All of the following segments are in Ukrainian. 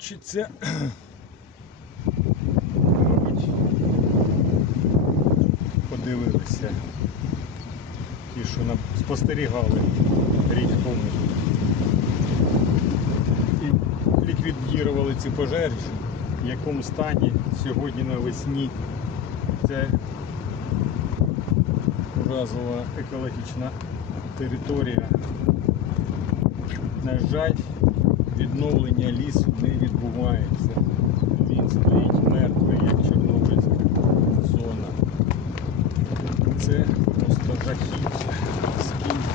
Хочеться. Подивилися. Ті, що нам спостерігали рік тому. І ліквідували ці пожежі, в якому стані сьогодні навесні ця уразова екологічна територія. На жаль, відновлення лісу не відбувається. Він стоїть мертвий, як Чорнобильська зона. Це просто жахіття. Скільки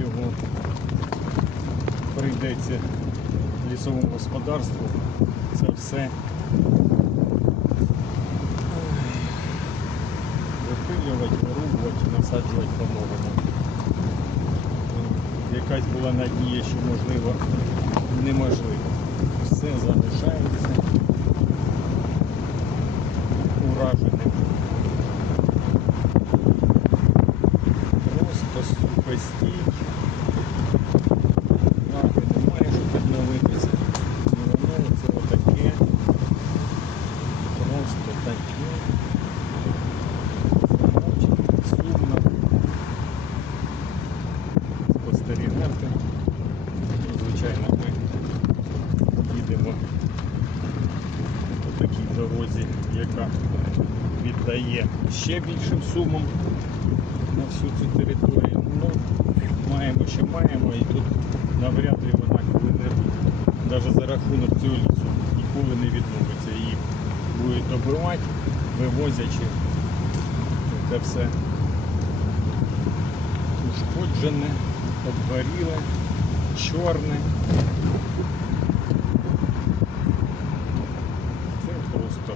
його прийдеться лісовому господарству, це все випилювати, вирубувати, насаджувати по-новому якась була надія, що можливо неможливо. Дорозі, яка віддає ще більшим сумом на всю цю територію. Ну, маємо, що маємо, і тут навряд ли вона коли-небудь, навіть за рахунок цього лісу, ніколи не відновиться. Її будуть добивати, вивозячи це все ушкоджене, обгоріле, чорне. Це просто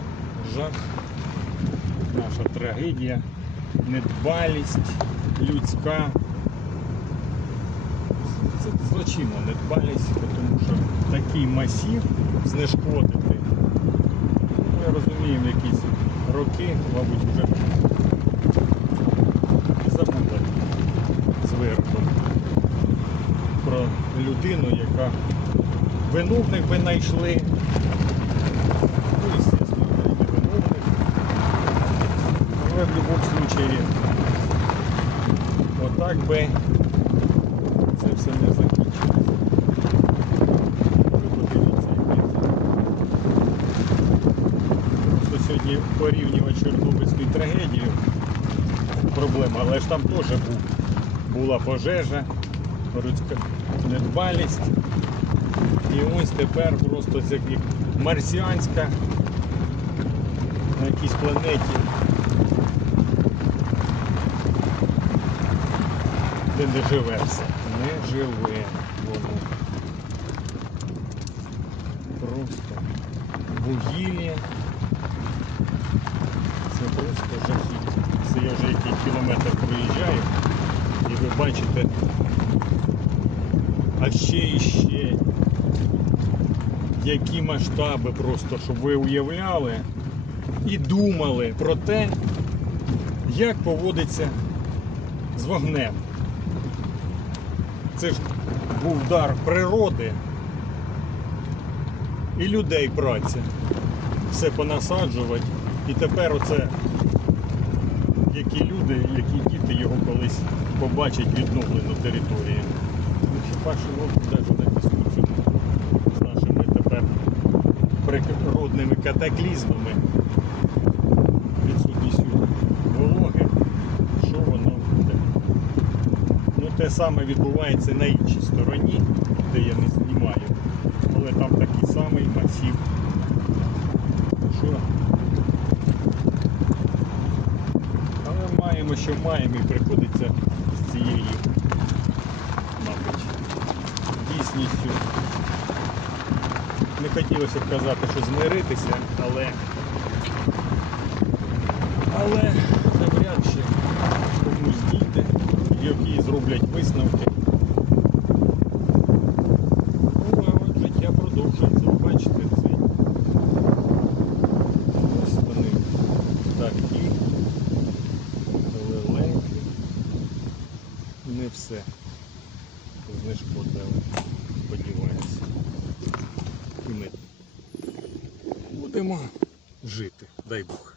жах, наша трагедія, недбалість людська. Це злочинна недбалість, тому що такий масів знешкодити. Ми розуміємо, якісь роки, мабуть, вже забули зверху про людину, яка виновних би знайшли. Ну, звісно, не виновних. В будь-якому випадку отак би це все не. Просто сьогодні порівнювати Чорнобильську трагедію проблема, але ж там теж був, була пожежа, людська недбалість. І ось тепер просто це як марсіанська на якійсь планеті. Де не живе все. Не живе воно. Просто вугілля. Це просто жахіття. Це я вже який кілометр проїжджаю і ви бачите, а ще і ще які масштаби просто, щоб ви уявляли і думали про те, як поводиться з вогнем. Це ж був дар природи і людей праця. Все понасаджувати. І тепер оце які люди, які діти його колись побачать відновлену територію. Хіба що навіть на дискусію з нашими тепер природними катаклізмами, відсутністю вологи, що воно буде. Ну те саме відбувається на іншій стороні, де я не знімаю, але там такий самий масів. Але маємо, що маємо і приходиться з цією, мабуть, дійсністю. Не хотілося б казати, що змиритися, але але роблять висновки. Ну, а от життя продовжується, бачите цей ось вони такі, леленькі, не все знешкодили, сподіваюся. І ми будемо жити, дай Бог.